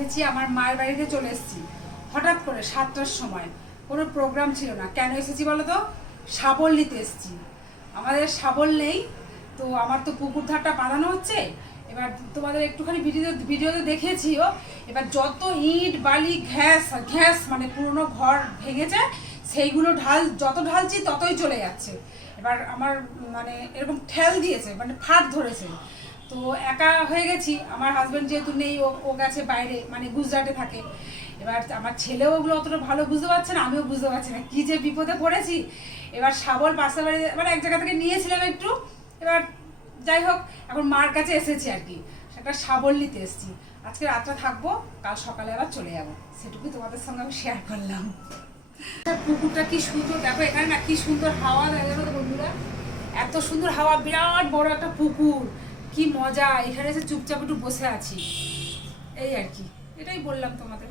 এসেছি আমার মায়ের বাড়িতে চলে এসেছি হঠাৎ করে 7টার সময়। কোনো প্রোগ্রাম ছিল না। কেন এসেছি বলো তো? শাবল নিতে এসেছি। আমাদের শাবল নেই তো, আমার তো পুকুর ধারটা বাঁধানো হচ্ছে। এবার তোমাদের একটুখানি ভিডিওতে দেখিয়েছিও। এবার যত ইট বালি ঘ্যাস মানে পুরনো ঘর ভেঙেছে, সেইগুলো যত ঢালছি ততই চলে যাচ্ছে। এবার আমার মানে এরকম ঠেল দিয়েছে, মানে ফাট ধরেছে। তো একা হয়ে গেছি, আমার হাজব্যান্ড যেহেতু নেই, ও গেছে বাইরে, মানে গুজরাটে থাকে। এবার আমার ছেলেও ওগুলো অতটা ভালো বুঝতে পারছে না, আমিও বুঝতে পারছি না কী যে বিপদে পড়েছি। এবার শাবল পাশে বাড়ি মানে এক জায়গা থেকে নিয়েছিলাম একটু। এবার যাই হোক, এখন মার কাছে এসেছি আর কি, একটা শাবল নিতে এসেছি। আজকে রাতটা থাকবো, কাল সকালে আবার চলে যাবো। সেটুকুই তোমাদের সঙ্গে আমি শেয়ার করলাম। পুকুরটা কি সুন্দর, দেখো এখানে না কি সুন্দর হাওয়া দেয় জানো তো বন্ধুরা, এত সুন্দর হাওয়া, বিরাট বড় একটা পুকুর, কি মজা। এখানে এসে চুপচাপ একটু বসে আছি, এই আর কি, এটাই বললাম তোমাদের।